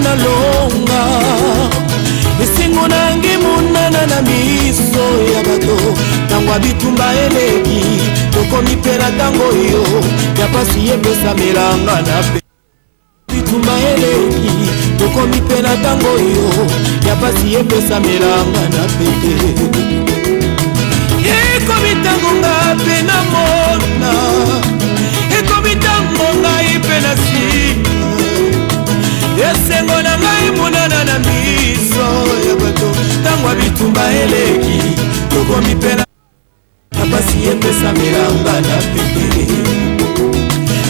na longa esengo nangi munana na miso ya bato tangwa bitumba eleki tokomi pena tango yo ya pasi yepesa melanga na pe bitumba eleki tokomi pena tango yo ya pasi yepesa melanga na pete ekomi tango nga pena mona ekomi tango ngai pena sima esengo na ngai munana na miso ya bato tangwa bitumba eleki tokomi pena apasi yepesa melanga na pete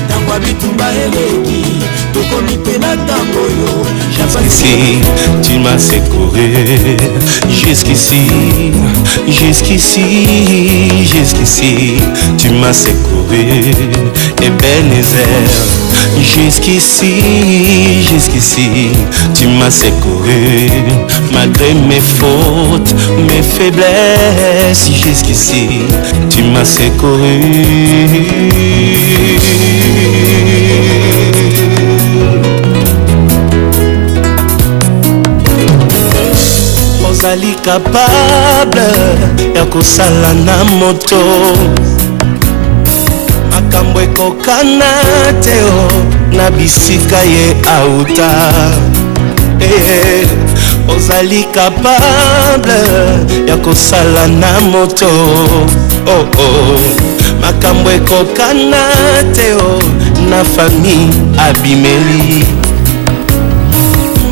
tangwa bitumba eleki tokomi pena tango yo jusqu'ici tu m'as secouru jusqu'ici tu m'as secouru Ebenezer jusqu'ici tu m'as secouru malgré mes fautes mes faiblesses jusqu'ici tu m'as secouru ozali capable ya kosala na moto makambo ekokana te na bisika ye auta ozali capable ya kosala na moto makambo ekokana te na famille abimeli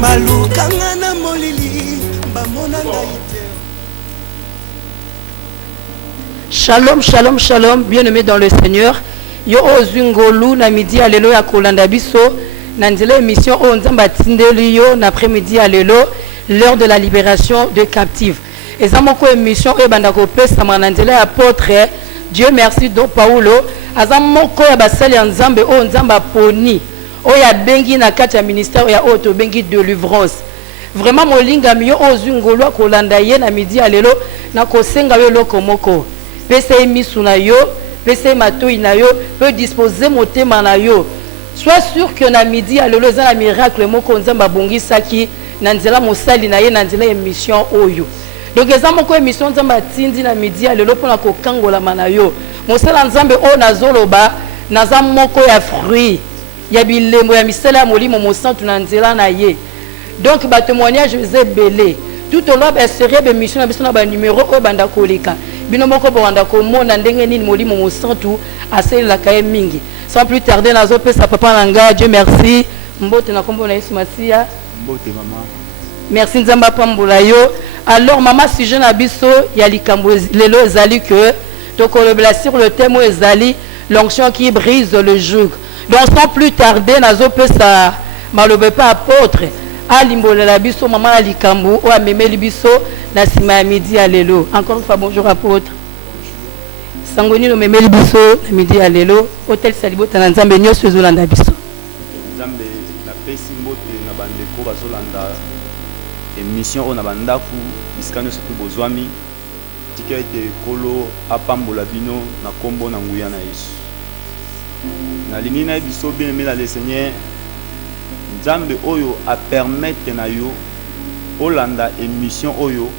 balukanga na molili bamona ngaite. Shalom, shalom, shalom, bien-aimés dans le Seigneur. Yo ozungolu na midi alelo ya kolanda biso na nzela émission o nzamba tindeli yo na après-midi alelo l'heure de la libération de captifs. Ezamoko émission e bandako pesa na nzela apôtre Dieu merci don Paulo azamoko ya basali ya nzambe o nzamba poni o ya bengi na kati ya ministère ya auto bengi délivrance. Vraiment molinga miyo ozungolu kolanda ye na midi alelo na kosenga yo loko moko. Pesa emisu na yo pese matoi na yo peut disposer motema na yo. Sois sûr que na midi à lelo za na miracle moko nzamba bongisaki na nzela mosali na ye na nzela émission oyo. Donc ezamo ko émission nzamba tindi na midi à lelo pona ko kangola mana yo. Mosala nzambe o nazoloba naza moko ya fruit ya bilembo ya misala molimo mosantu na nzela na ye. Donc ba témoignage je belé. Tout au long de cette émission na biso na ba numéro o banda koleka. Binomoko banda ko mona ndenge nini molimo mosantu asela kaye mingi. Sans plus tarder nazo pesa papa nanga Dieu merci mbote na kombo na Yesu Masia mbote maman merci nzamba pambola yo. Alors maman si je na biso ya likambo lelo ezali que to kolobela sur le thème ezali l'onction qui brise le joug. Donc sans plus tarder nazo pesa malobe pa apôtre alimbolela biso maman la likambo o amemeli biso na sima ya midi ya lelo. Encore une fois bonjour apôtre. Sangoni no memeli biso na midi ya lelo hôtel Salibota na nzambe nyoso ezolanda biso. Nzambe na pesi mbote na bandeko bazolanda émission ona bandaku iskano se bozwami tika ete kolo apambola bino na kombo na nguya na Yesu. Na lingi na biso bien aimé le Seigneur nzambe oyo a permettre na yo olanda émission oyo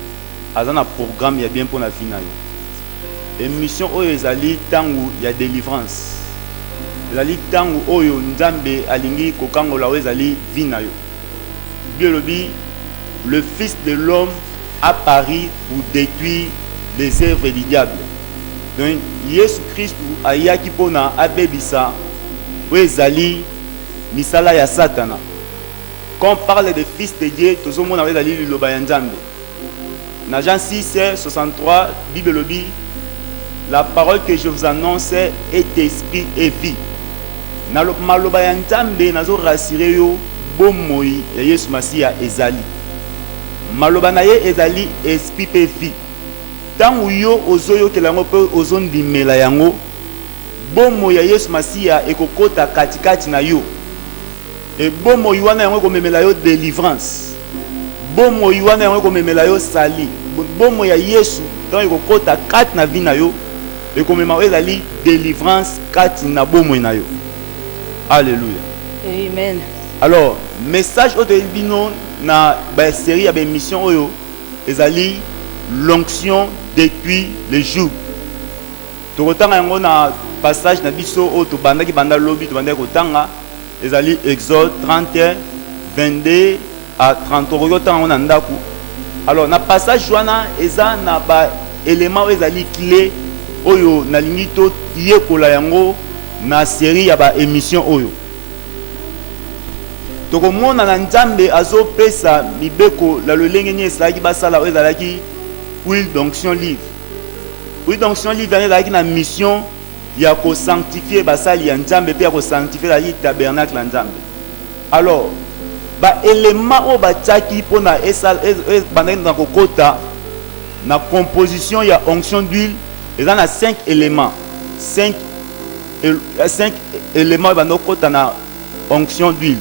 azana programme ya bien pour na vie na yo. Émission oyo ezali tangu ya délivrance. Ezali tangu oyo nzambe alingi kokangola oyo ezali vie na yo. Biolobi le fils de l'homme apparu pour détruire les œuvres du diable. Donc Jésus Christ ayaki pona abebisa oyo ezali misala ya Satana. Quand on parle de fils de Dieu, tout le monde a dit le Bayanzambe. Dans Jean 6, 63, Bible dit la parole que je vous annonce est esprit et vie. Dans le Bayanzambe, nous avons rassuré bon moi et Yesu Masia ezali. Malobanaye ezali esprit et vie. Tant où yo ozoyo que lango pe ozon di melayango bon moi et Yesu Masia ekokota katikati na yo. Et bon mo yuana yango ko memela yo délivrance. Bon mo yuana yango ko memela yo sali. Bon mo ya Yesu tant ko kota kat na vie na yo et ko memela délivrance kat na bon mo na yo. Alléluia. Amen. Alors message au bino na ba série ya ba émission oyo ezali l'onction depuis le jour. Tokotanga yango na passage na biso o to bandaki banda lobi to bandaki kotanga ezali Exode 31 22 à 33 kotanga na ndaku. Alors na passage wana eza na ba élément ezali clé oyo na lingi to yekola yango na série ya ba émission oyo. Tokomona na Nzambe azopesa mibeko la lolenge ni esalaki basala oyo ezalaki huile d'onction livre. Huile d'onction livre ezalaki na mission ya ko sanctifier basali ya Nzambe pe ya ko sanctifier la tabernacle ya Nzambe. Alors ba élément o ba tchaki pona esal bandaki na kokota na composition ya onction d'huile eza na 5 éléments. 5 éléments bandokota na onction d'huile.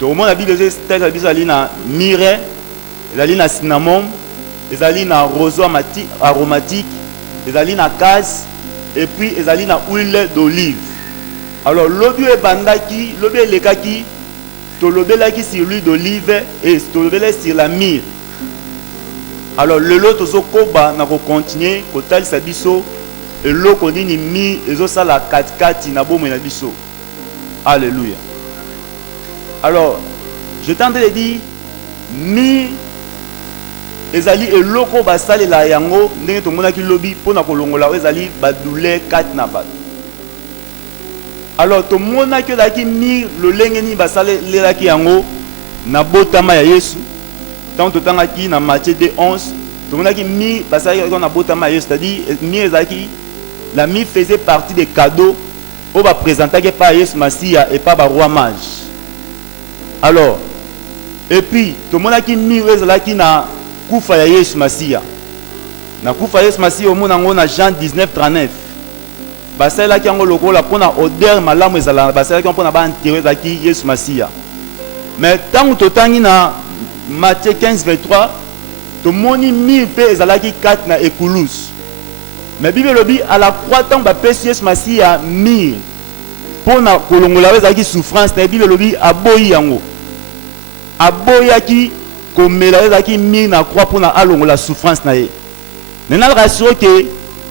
Tout le monde a dit que c'est na myrrhe, na cinnamon, na roseau aromatique, na casse et puis na huile d'olive. Alors l'objet est bandaki, l'objet est lekaki, to lobelaki sur l'huile d'olive et to lobelaki sur la myrrhe. Alors le lot tozo koba na ko continuer ko tali sa biso et lo ko nini mi ezo sala 4 na bomo na biso. Alléluia. Alors, je t'entends dire, mi ezali eloko basale la yango ndenge to mona ki lobi pona kolongola ezali badule 4 na bat. Alors to mona ki laki mi lolenge ni basale la ki yango na botama ya Yesu. Tant to tanga ki na Matthieu 2:11, to mona ki mi basale na botama ya Yesu, c'est-à-dire mi ezaki la mi faisait partie des cadeaux au ba présenter par Yesu Masia et pas ba roi mage. Alors, et puis, tout le monde qui est na kufa ya Yesu Masia. Na kufa ya Yesu Masia, au monde na Jean 19:39. Basai la ki ango loko la pona odeur malamu ezala basai la ki pona ba enterrer za ki Yesu Masia. Mais tant que totangi na Matthieu 15:23, tout le monde mi pe ezala ki 4 na ekulus. Mais Bible lobi à la croix tant ba pesi Yesu Masia mi pona kolongola ezala ki souffrance na Bible lobi aboyi yango. Aboyaki komela ezaki mi na croix pour na alongo la souffrance na ye. Nena rassure que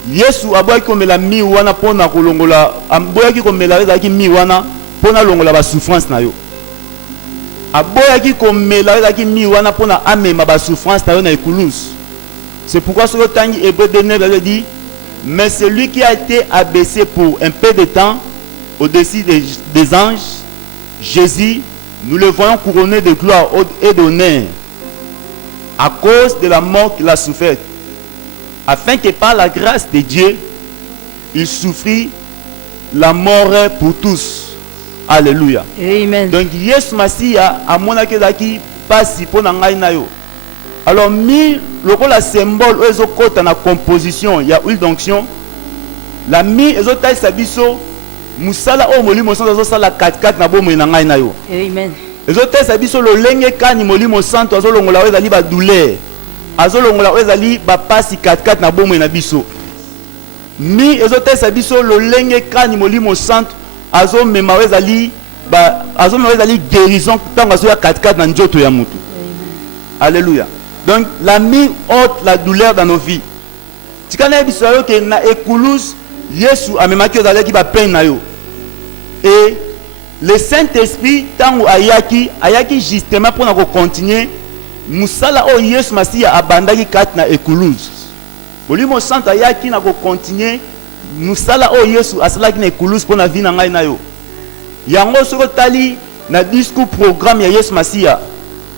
Yesu aboyaki komela mi wana pour na kolongola aboyaki komela ezaki mi wana pour na longola ba souffrance na yo. Aboyaki komela ezaki mi wana pour na amema ba souffrance na yo na ekulus. C'est pourquoi ce tangi Hébreux 9 dit mais celui qui a été abaissé pour un peu de temps au-dessus des anges, Jésus, nous le voyons couronné de gloire et d'honneur à cause de la mort qu'il a souffert, afin que par la grâce de Dieu, il souffrit la mort pour tous. Alléluia. Amen. Donc, Yesu Masia a monaki daki pasi pour ngai na yo. Alors, mi le symbole ezo kota na composition, il y a huile d'onction. La mi ezo taille sabiso. Musala o molimo santo azo sala 4 na bomo na ngai na yo. Amen. Ezo tesa biso lolenge kani molimo santo azo longola ezali ba douleur. Azo longola ezali ba pasi 4 na bomo na biso. Mi ezo tesa biso lolenge kani molimo santo azo mema ezali ba azo mema ezali guérison tango azo ya 4 na njoto ya mutu. Alléluia. Donc la mi ôte la douleur dans nos vies. Tikana biso yo ke na ekulus Yesu amemaki ozalaki ba peine na yo. Et le Saint-Esprit tango ayaki justement pour na continuer musala o Yesu Masia abandaki 4 na ekulus. Bolimo santo ayaki na continuer musala o Yesu asalaki na ekulus pour na vie na ngai na yo. Yango soko tali na discours programme ya Yesu Masia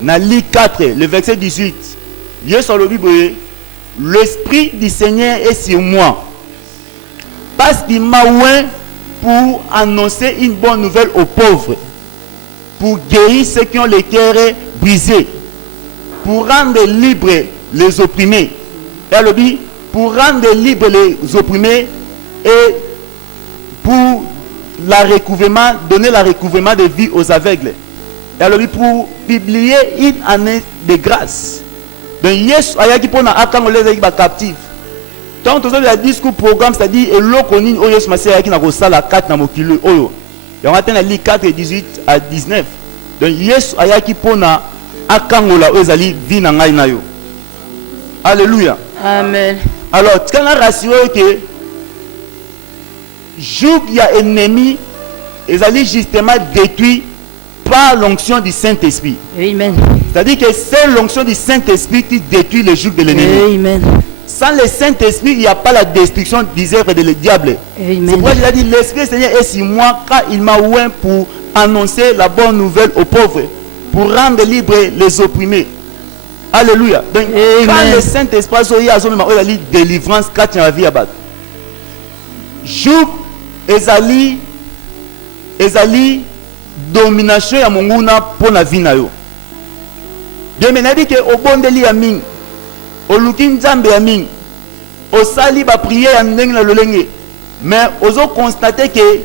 na Luc 4 le verset 18. Yesu alobi boye l'esprit du Seigneur est sur moi. Parce qu'il m'a oint pour annoncer une bonne nouvelle aux pauvres, pour guérir ceux qui ont les cœurs brisés, pour rendre libres les opprimés. Et elle dit, pour rendre libres les opprimés et pour donner le recouvrement de vie aux aveugles. Et elle dit, pour publier une année de grâce. Donc, Yesu ayaki pona akango les captifs. Tant que le discours programme, c'est-à-dire et l'okonin oyo Yesu Masia ayaki na ko sala 4 na mokilo oyo. Et on atteint la Luc 4 18 à 19. Donc Yesu ayaki pona akangola ezali vie na ngai na yo. Alléluia. Amen. Alors, tu as rassuré que jour il y a ennemi, ils allaient justement détruit par l'onction du Saint-Esprit. Amen. C'est-à-dire que c'est l'onction du Saint-Esprit qui détruit le joug de l'ennemi. Amen. Sans le Saint-Esprit, il n'y a pas la destruction des œuvres de le diable. Amen. C'est pourquoi il a dit, l'Esprit du Seigneur est sur moi quand il m'a oint pour annoncer la bonne nouvelle aux pauvres, pour rendre libres les opprimés. Alléluia. Donc, quand le Saint-Esprit a dit délivrance, quand il y a la vie à battre. Joug, ezali domination ya monguna pour la vie na yo. Bien maintenant dit que au bon deli ya ming, au luki nzambe ya ming, au sali ba prier ya ndenge na lolenge. Mais ozo constater que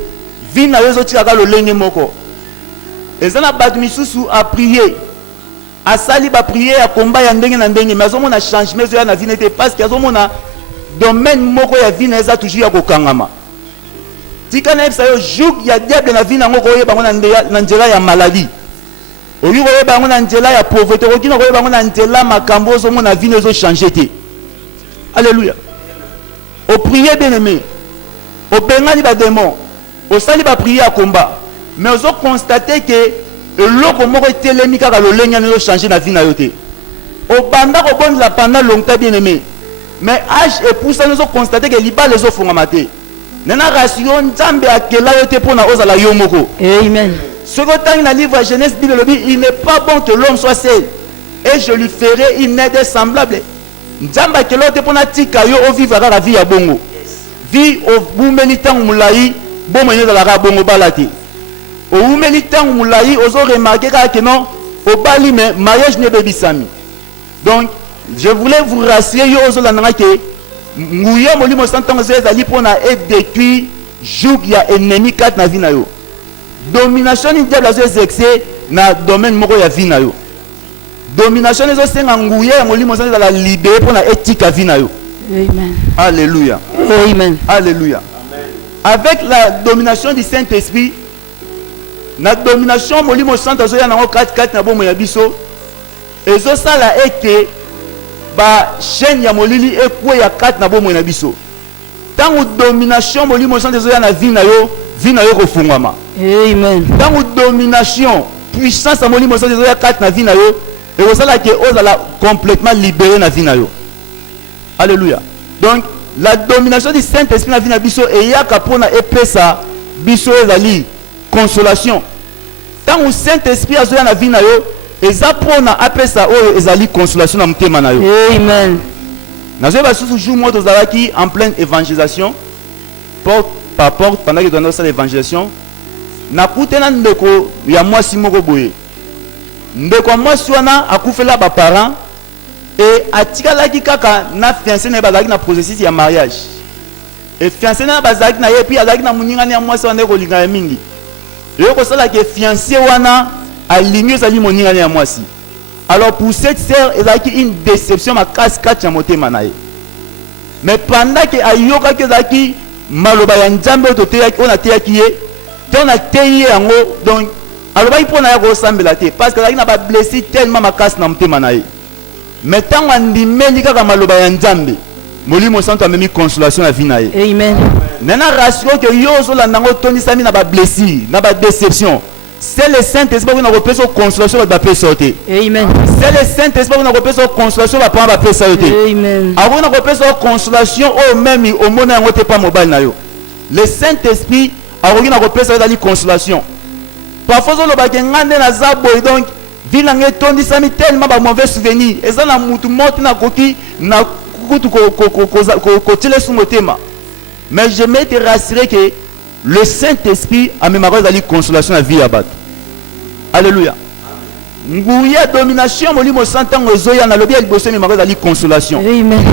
vie na yo zo tika lolenge moko. Ezana bat misusu a prier. A sali ba prier ya combat ya ndenge na ndenge, mais azo mona changement zo ya na vie n'était parce que azo mona domaine moko ya vie na eza toujours ya kokangama. Tika na epsa yo joug ya diable na vie na ngoko ye bango na nzela ya maladie. Oyo ko ye bango na nzela ya pauvreté, ko kina ko ye bango na nzela makambo zo mona vie na zo changer te. Alléluia. O prier bien aimé. O bengani ba démon. O sali ba prier à combat. Mais ozo constater que loko moko telemi kaka lolenge na zo changer na vie na yo te. O banda ko bon la pendant longtemps bien aimé. Mais âge et pour ça nous constater que liba les offres maté. Nana ration nzambe akela yo te pona ozala yo moko. Amen. Ce que dans le livre Genèse Bible le dit, il n'est pas bon que l'homme soit seul et je lui ferai une aide semblable. Nzambe akela te pona tika yo o vivre la vie ya bongo. Vie au boumeli tang mulai bon menye de la bongo balati. Au boumeli tang mulai ozo remarquer que non au bali mais mariage ne bebisami. Donc je voulais vous rassurer yo ozo la nanga ke nguya molimo santango ezali pona et détruit joug ya ennemi kat na vie na yo. Domination ni diable azo exercer na domaine moko ya vie na yo. Domination ezo senga nguya molimo santango la libérer pona éthique ya vie na yo. Amen. Alléluia. Amen. Alléluia. Avec la domination du Saint-Esprit, na domination molimo santango ya na 4 na bomo ya biso ezo sala ete ba chaîne ya molili ekwe ya 4 na bomo na biso. Tango domination molimo santo zo ya na vie na yo kofungwama. Amen. Tango domination puissance molimo santo zo ya 4 na vie na yo et vous allez que ozala complètement libéré na vie na yo. Alléluia. Donc la domination du Saint-Esprit na vie na biso et yaka pona epesa biso ezali consolation. Tango Saint-Esprit azo ya na vie na yo eza pona apesa oyo ezali consolation na mutema na yo. Amen. Nazo ba susu jour moi tozalaki en pleine évangélisation porte par porte pendant que nous avons l'évangélisation nakutena ndeko ya mwasi moko boye. Ndeko mwasi wana akufela ba parents et atikalaki kaka na fiancé na bazalaki na processus ya mariage. Et fiancé na bazalaki na ye puis azalaki na muningani ya mwasi wana ko linga mingi. Yo ko sala ke fiancé wana aligné zali moninga ya mwasi. Alors pour cette sœur, il y a une déception à cascade ya motema na ye. Mais pendant que ayoka ke zaki maloba ya nzambe to te on a te akiye, on a teye yango donc alors il pona ya ko sambela te parce que na ba blessé tellement makas na motema na ye. Mais tant andimeli kaka maloba ya nzambe, molimo santo amemi consolation na vie na ye. Amen. Nana rassure que yo zo la nango toni sami na ba blessé, na ba déception. C'est le Saint-Esprit qui nous repose sur consolation va pas sortir. Amen. C'est le Saint-Esprit qui nous repose sur consolation va pas sortir. Amen. Avant nous repose sur consolation au même au monde on n'était pas mobile na yo. Le Saint-Esprit avant nous repose sur la consolation. Parfois on le bagengande na zabo donc vinange tondi sami tellement ba mauvais souvenir. Et ça na mutu moti na koki na kutu ko tele sous motema. Mais je me te rassurer que le Saint-Esprit a même la consolation à vie à battre. Alléluia. Nguya domination molimo santango zoya na lobi aliboso memaro la consolation. Amen.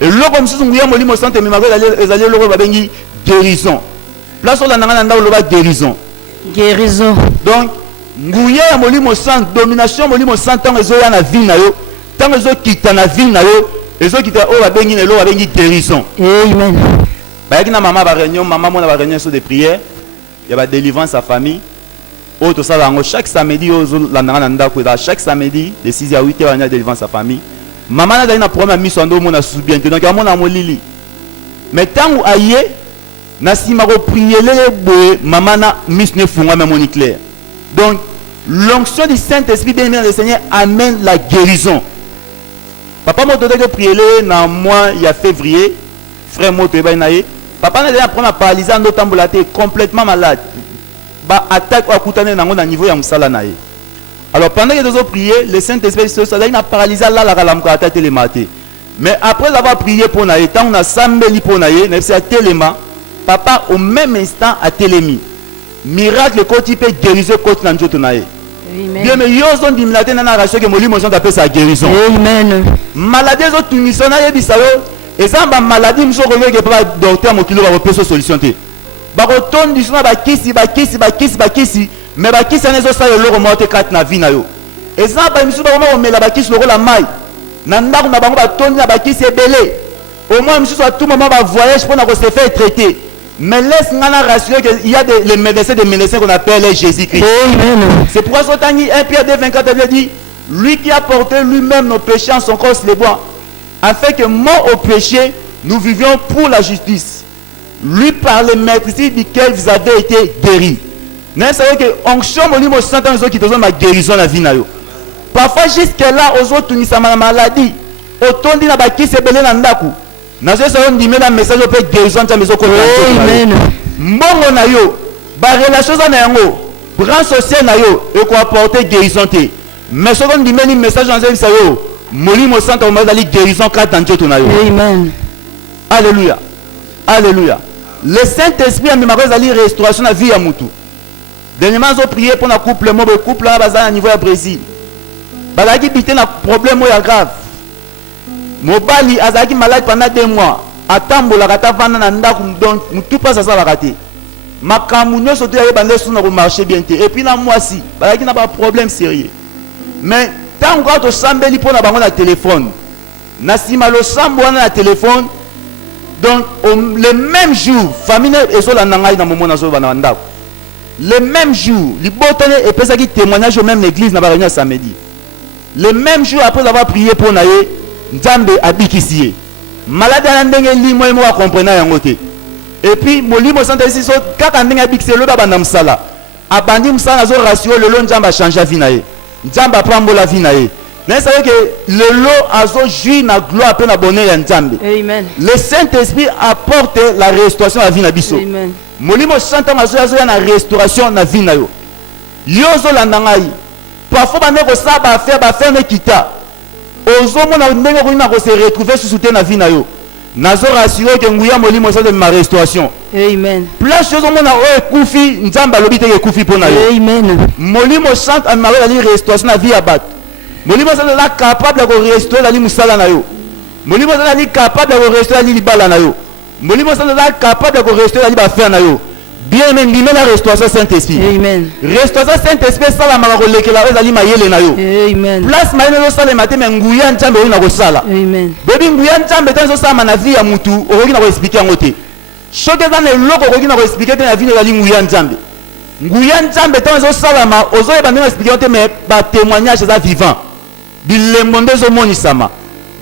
Et loko msusu nguya molimo sante memaro ezali loko babengi guérison. Place on la nanga nda loba guérison. Guérison. Donc nguya molimo sant domination molimo santango zoya na vie na yo. Tango zo kita na vie na yo, ezo kita o babengi na lo babengi guérison. Amen. Maman ba réunion, maman mona ba réunion sur des prières, il y a ba délivrance à famille. Autre ça, chaque samedi, chaque samedi, de 6h à 8h, on est devant sa famille. Maman a une première mission, on a bien. Donc, on a mon lili. Mais tant où aïe, Nassi m'a prié les bois, maman a mis ne fou même mon éclair. Donc, l'onction du Saint-Esprit, bien aimé, le Seigneur amène la guérison. Papa m'a donné que prier dans le mois, il y a février, frère Moto et Bainaye. Papa n'a déjà pris ma paralysie en autant complètement malade. Bah attaque à Koutane dans niveau ya musala nae. Alors pendant que nous avons prié, le Saint-Esprit il a paralysé là la galamka attaque les matés. Mais après avoir prié pour nae, tant on a sambeli pour nae, n'est pas téléma. Papa au même instant a télémi. Miracle côté peut guérison côté dans joto nae. Bien mais yo zone dimilate na narration que molimo sont appelé sa guérison. Amen. Maladie zo tunison na yebisayo, et ça ba maladie mso ko que pas docteur mo kilo ba peso solution te. Baroton du sona bakisi mais bakisi anezo sa yo remonter kat na vie na yo eza ba misu ba mo mela bakisi loko la mai na ndako na bango batoni na bakisi ebele au moins misu à tout moment ba voyage pour na ko se faire traiter mais laisse ngana rassurer que il y a les médecins qu'on appelle Jésus-Christ. C'est pourquoi Sotani 1 Pierre 2:24 avait dit lui qui a porté lui-même nos péchés en son corps sur les bois afin que mort au péché nous vivions pour la justice. Lui par le maîtrise duquel vous avez été guéris. Vous savez que onction molimo santé aux qui te donnent ma guérison la vie na yo. Parfois jusque là aux autres ni sa maladie. Autant dit na baki se belé na ndaku. Na je sais on dit la message peut guérison ta maison ko. Amen. Mbongo na yo, ba relation na yango, grand social na yo et ko apporter guérison te. Mais ce qu'on dit même message dans ça yo, molimo santé au mali guérison quand dans Dieu na yo. Amen. Alléluia. Alléluia. Le Saint-Esprit a mis ma restauration de la vie à Moutou. Dernièrement, ils ont prié pour un couple, le couple là, à niveau du Brésil. Balagi bité un problème grave. Mobali azaki malade pendant 2 mois. Atambo la kata vana na ndaku donc tout passe à ça la raté. Makamunyo soto ya bande sous na marché bien et puis na moi si, balagi n'a pas problème sérieux. Mais tant que to sambeli pour na bango na téléphone. Na sima lo sambo na téléphone. Donc, le même jour, famille et so la nangai dans moment nazo bananda. Le même jour, les botane et pesa qui témoignage au même l'église na ba réunion samedi. Le même jour après avoir prié pour naé, Nzambe abikisié. Malade na ndenge li moi moi comprendre yango te. Et puis molimo santé ici so kaka ndenge abikisié le baba na msala. Abandi msala zo ratio le long Nzambe changer vie naé. Nzambe prendre la vie naé. Mais vous savez que le lot a joué la gloire après la bonheur de Nzambe. Amen. Le Saint-Esprit apporte la restauration à la vie de Bisso. Amen. Molimo chanta mazo ya na restauration na vie na yo. Yozo la nangai. Parfois ba neko sa ba faire ne kita. Ozo mona ndenge ko ina ko se retrouver sous soutien na vie na yo. Nazo rassurer que nguya molimo sa de ma restauration. Amen. Place yozo mona o ekufi Nzamba lobite ekufi pona yo. Amen. Molimo chanta ma restauration na vie abat. Molimo sala capable de restaurer la musala na yo. Molimo sala capable de restaurer la libala na yo. Molimo sala capable de restaurer la faire na yo. Bien même limé la restauration Saint-Esprit. Amen. Restauration Saint-Esprit sala ma ko lekela ezali mayele na yo. Amen. Place mayele no sala matin mais nguya Nzambe na ko sala. Amen. Bebi nguya Nzambe tanzo sala na vie ya mutu okoki na ko expliquer ngote. Choke dans le loko okoki na ko expliquer na vie na nguya Nzambe. Nguya Nzambe tanzo sala ma ozo ba na expliquer ngote mais ba témoignage ça vivant. Bilemonde zo monisama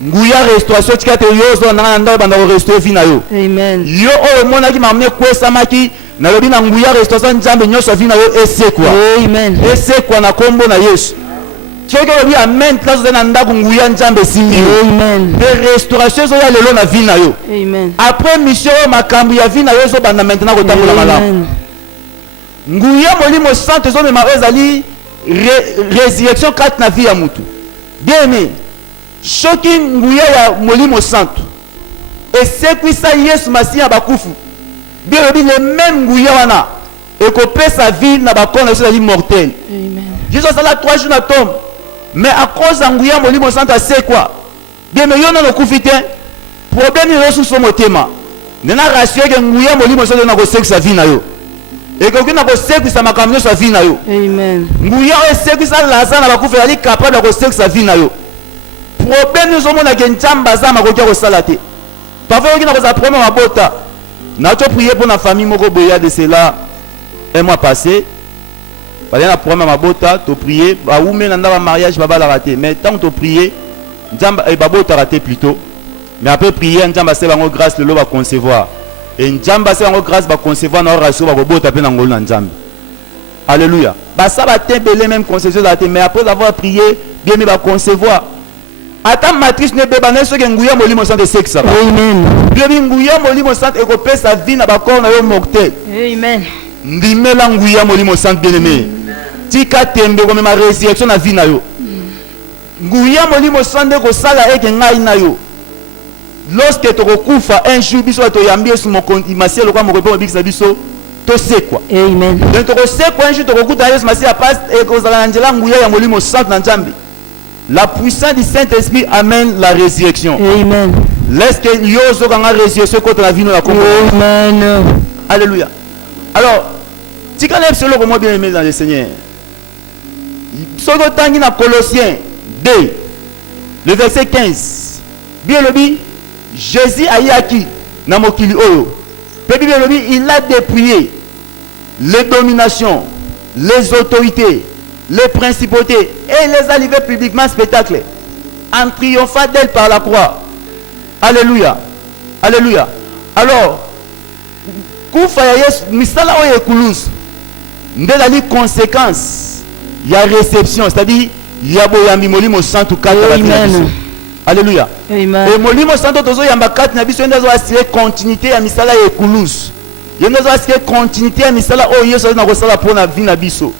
nguya restauration tikate yozo na ndao banda ko restaurer vina yo. Amen. Yo o mona ki mamne kwesa maki na lobi na nguya restauration Nzambe nyoso vina yo esekwa. Amen. Esekwa na kombo na Yesu. Tioke lobi amen kazo na ndako nguya Nzambe simbi. Amen. De restauration zo ya lelo na vina yo. Amen. Après mission makambu ya vina yo zo banda maintenant ko tambola malamu. Nguya molimo santé zo me ezali résurrection 4 na vie ya mutu. Bien aimé, choki nguya ya molimo santo et c'est qui ça Yesu Masia bakufu bien le même nguya wana et ko pesa vie na bakona sur la vie mortelle. Amen. Jésus sala 3 jours na tombe mais à cause de nguya molimo santo c'est quoi bien mais yo na no kufite problème ni resu so motema nena rassurer que nguya molimo santo na ko sexe sa vie na yo et que na ko sexe sa makamyo sa vie na yo. Amen. Nguya o sexe sa lazana bakufu ali capable de ko sexe sa vie na yo. Problème nous sommes na Nzamba za makoki ko salate. Parfois qui na ko za problème mabota. Na to prier pour na famille moko boya de cela un mois passé. Parce que problème à mabota, tu prier, bah ou même dans le mariage, bah la rater. Mais tant que tu prier, Nzamba et babota raté plutôt. Mais après prier, Nzamba c'est bango grâce le lot va concevoir. Et Nzamba c'est bango grâce va concevoir dans ratio va babota pe nangolo Nzamba. Alléluia. Bah ça va t'embellir même conception raté. Mais après avoir prié, bien mais va concevoir. Attends matrice ne beba ne so ke nguya molimo sant de sexe ça. Amen. Bien nguya molimo sant et ko pe sa vie na ba corps na yo mortel. Amen. Ndimela nguya molimo sant bien aimé. Tika tembe comme ma résurrection na vie na yo. Nguya molimo sande ko sala eke ngai na yo. Lorsque to kokufa un jour biso to yambie sur mon compte imasiel ko mo ko bikisa biso to se quoi. Amen. Donc to se quoi un jour to kokuta Yesu masiya passe et ko sala njela nguya ya molimo sant na Nzambe. La puissance du Saint-Esprit amène la résurrection. Amen. Laisse que yozo kanga résurrection contre la vie no la combat. Amen. Alléluia. Alors, tika lève solo comme bien aimé dans le Seigneur. Solo tangi na Colossiens 2, le verset 15. Bien le dit, Jésus ayaki na mokili oyo. Puis bien le dit, il a dépouillé les dominations, les autorités, les principautés et les a livrés publiquement spectacle en triomphant d'elle par la croix. Alléluia. Alléluia. Alors, kufa ya Yesu misala oyo ekulus ndela conséquence ya réception, c'est-à-dire ya boyambi molimo santu kata la biso. Alléluia. Amen. Et molimo santu tozo yamba kata na biso ndezo assurer continuité ya misala ya ekulus. Ndezo assurer continuité ya misala oyo Yesu na kosala pona vie na biso.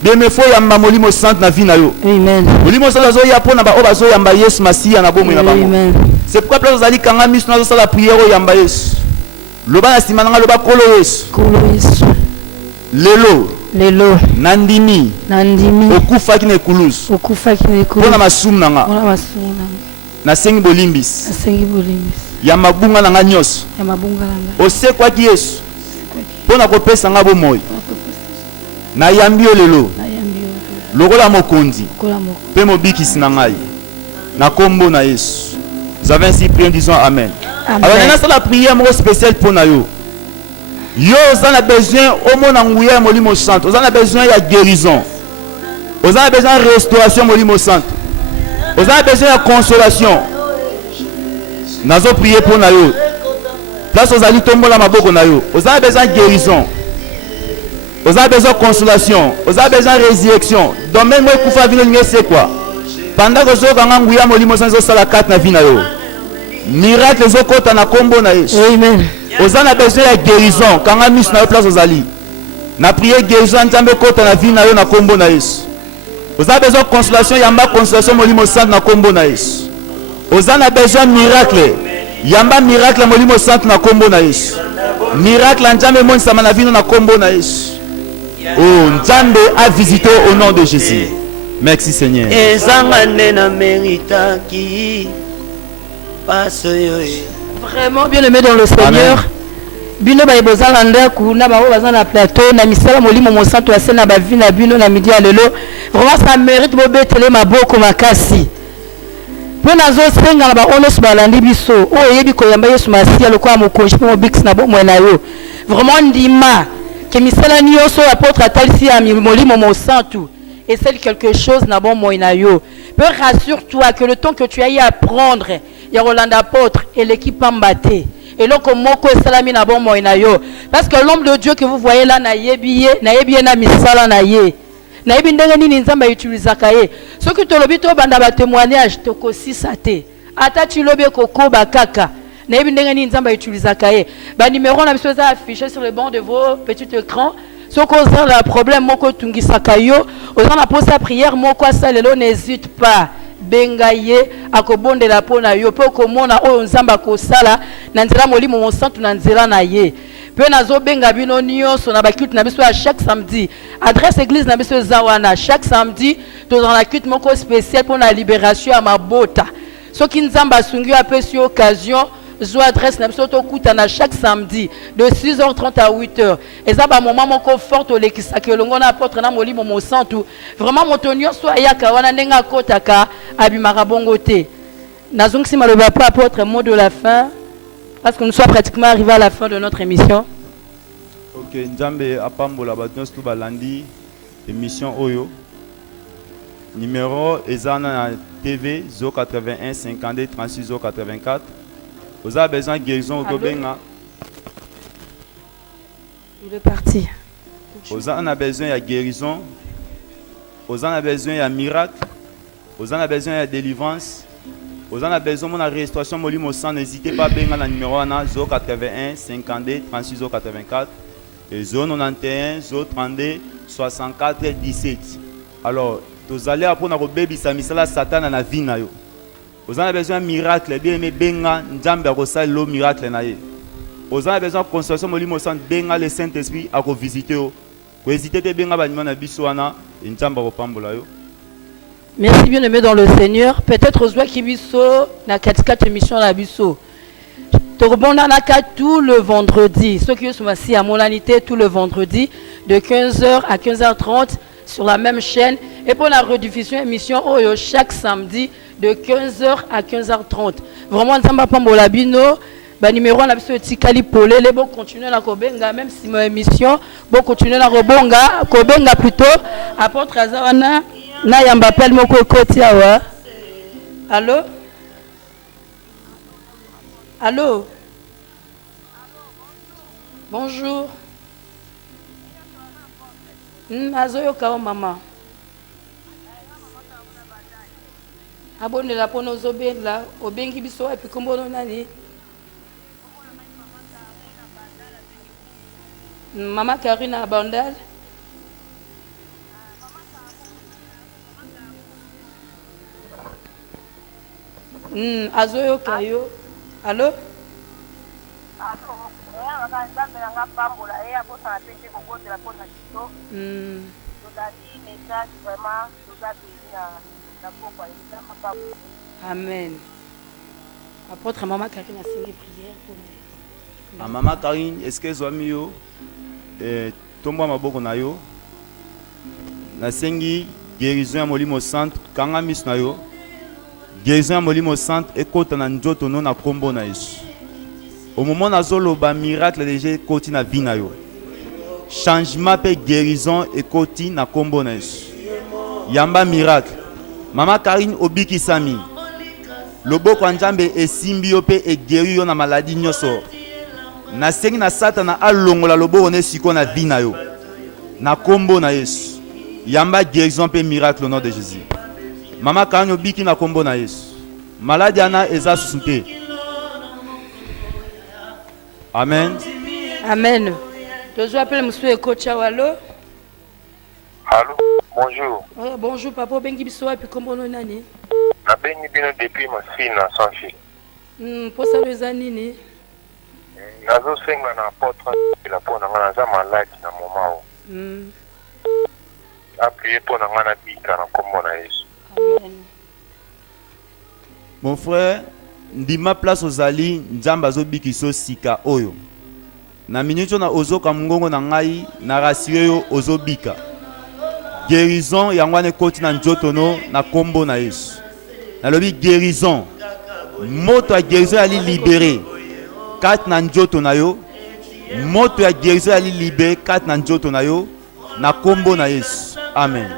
Bien me faut yamba molimo santu na vie na yo. Amen. Molimo santu zo ya pona ba obazo yamba Yesu Masiya na bomo na bango. Amen. C'est pourquoi place zali kanga miso na zo sala prière o yamba Yesu. Loba na simana loba kolo Yesu. Kolo Yesu. Lelo. Nandimi. Okufa kine kulus. Okufa kine kulus. Pona masumu nanga. Pona masumu nanga. Na sengi bolimbis. Na sengi bolimbis. Ya mabunga nanga nyos. Ya mabunga nanga. Ose kwa ki Yesu. Pona kopesa nga bomoyi. Na yambio lelo. Na yambio. Lokola mokonzi. Lokola mokonzi. Pe mobikisi na ngai. Na kombo na Yesu. Nous avons ainsi prié, disons Amen. Amen. Alors, il y a la prière spéciale pour nous. Yo, vous avez besoin au monde en molimo santo. Vous avez besoin de guérison. Vous avez besoin de restauration molimo santo. Vous avez besoin de consolation. Nous avons prié pour nous. Place aux alliés tombent la maboko na yo. Vous avez besoin de guérison. Vous avez besoin de consolation. Vous avez besoin de résurrection. Donc même moi kufa vino c'est quoi? Pendant que zo kanga nguya molimo santo sala kat na vina yo. Miracle zo kota na kombo na Yesu. Amen. Vous avez besoin de guérison. Quand on mis na place aux alliés. Na prière guérison Nzambe kota na vina yo na kombo na Yesu. Vous avez besoin de consolation, yamba consolation molimo santo na kombo na Yesu. Vous avez besoin de miracle. Yamba miracle molimo santo na kombo na Yesu. Miracle Nzambe mon sama na vino na kombo na Yesu. Oh, Nzambe a visité au nom de Jésus. Merci Seigneur. Vraiment bien aimé dans le Seigneur. Bino ba ebozala ndaku na ba bazana na plateau na misala molimo mo santo ase na ba vie na bino na midi alelo. Vraiment ça mérite bo betele maboko makasi. Po nazo senga na ba onos balandi biso. O yebi ko yamba Yesu Masiya lokwa mo konji mo bix na bo mo na yo. Vraiment ndima que misala ni oso apôtre atalisi ya molimo mo santo. Et c'est quelque chose na bon moinayo. Peu rassure-toi que le temps que tu as eu à prendre, il y a Roland apôtre et l'équipe Ambaté. Et là comme moko salami na bon moinayo. Parce que l'homme de Dieu que vous voyez là na yebiye na misala na ye. Na yebi ndenge nini nzamba utiliser kaye. Ce que to lobi to banda ba témoignage to ko sisate. Ata tu lobi koko ba kaka. Na yebi ndenge nini nzamba utiliser kaye. Ba numéro na biso za affiché sur le banc de vos petits écrans. Ce qu'on a le problème, moko tungisaka yo, on a posé la prière, moko asalelo n'hésite pas. Bengaye akobonde la pona yo pe komona oyo nzamba ko sala na nzela molimo mo santu na nzela na ye. Pe nazo benga bino nyonso na bakute na biso à chaque samedi. Adresse église na biso zawana chaque samedi to dans la culte moko spécial pour la libération à mabota. Soki nzamba sungi apesi occasion zo adresse na biso to kutana chaque samedi de 6h30 à 8h. Et ça ba moment moko forte au lekisa ke longo na apôtre na molimo mo santu. Vraiment motonio so ayaka wana ndenga kotaka abimaka bongo te. Nazongisi maloba pa apôtre mot de la fin parce que nous sommes pratiquement arrivés à la fin de notre émission. OK, Nzambe apambola batnos tu balandi émission oyo. Numéro ezana na TV 081 52 36 084. Vous avez besoin de guérison au Gobenga. Il est parti. Vous avez besoin de guérison. Vous avez besoin de miracle. Vous avez besoin de délivrance. Vous avez besoin de restauration. N'hésitez pas à benga na numéro 081 52 36 084 et 091 032 64 17. Alors, vous allez apprendre à rebébisa misala Satan na vie na yo. Vous avez besoin de miracle. Bien aimé benga njambe akosala lo miracle na ye. Vous avez besoin de consolation molimo sant benga le Saint-Esprit à visiter yo. Ko hésiter te benga banima na biso wana njamba ko pambola yo. Merci bien aimé dans le Seigneur. Peut-être aux qui biso na 4 émission la biso. Torbonanaka tout le vendredi. Ceux qui sont assis à Molanité tout le vendredi de 15h à 15h30 sur la même chaîne. Et pour la rediffusion émission Oyo chaque samedi de 15h à 15h30. Vraiment Nzamba Pambola Bino. Ba numéro na biso tikali polé les bon continuer la kobenga même si ma émission bon continuer la robonga kobenga plutôt apôtre Azawana na yamba appelle moko koti awa. Allô? Allô? Bonjour. Azoyo kao mama. Abonne la pono zobela obengi biso et puis kombono nani? Maman Karina Bandal. Azoyo Kayo. Allô? Amen. Apôtre Maman Karina a signé prière pour nous. Maman Karine, est-ce que vous mieux? Tomba maboko na yo nasengi guérison ya molimo centre kanga mis na yo guérison ya molimo centre ekota na nzoto no na kombo na Yesu au moment nazoloba miracle déjà ekoti na vie na yo changement pe guérison ekoti na kombo na Yesu yamba miracle Mama Karine obikisami loboko ya Nzambe esimbi yo pe egeri yo na maladie nyonso na sengi na Satana alongola loboko ne siko na vie na yo na kombo na Yesu yamba guérison pe miracle au nom de Jésus. Mama Karine obiki na kombo na Yesu maladie ana eza susute. Amen. Amen. Je appelle monsieur coach Awalo. Allô, bonjour. Oh, bonjour papa bengi biso et puis kombo nani? Na bengi bino depuis ma fille na sans fille. Pour ça les années. Nazo senga na apôtre la pona ngana za malade na moment. Appuyez pour ngana bika na kombo na Yesu. Amen. Mon frère, ndima place ozali Nzamba zo bikiso sika oyo. Na minute na ozoka mungongo na ngai na rasire yo ozobika. Guérison yangwane koti na njotono na kombo na Yesu. Na lobi guérison. Moto a guérison ali libéré. Kat na njoto na yo. Moto ya guérison ali libéré kat na njoto na yo na kombo na Yesu. Amen.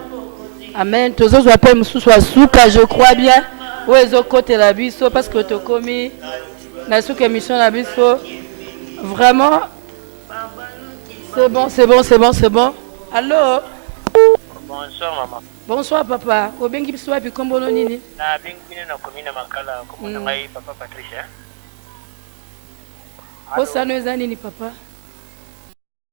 Amen. Tozo appelle mususu asuka je crois bien. Oezo côté la biso parce que to komi na suka émission la biso. Vraiment c'est bon. Allô? Bonsoir maman. Bonsoir papa. Obengi biso et puis kombo nini? Na bengi na komina makala komona ngai papa Patricia. Osano ezani ni papa.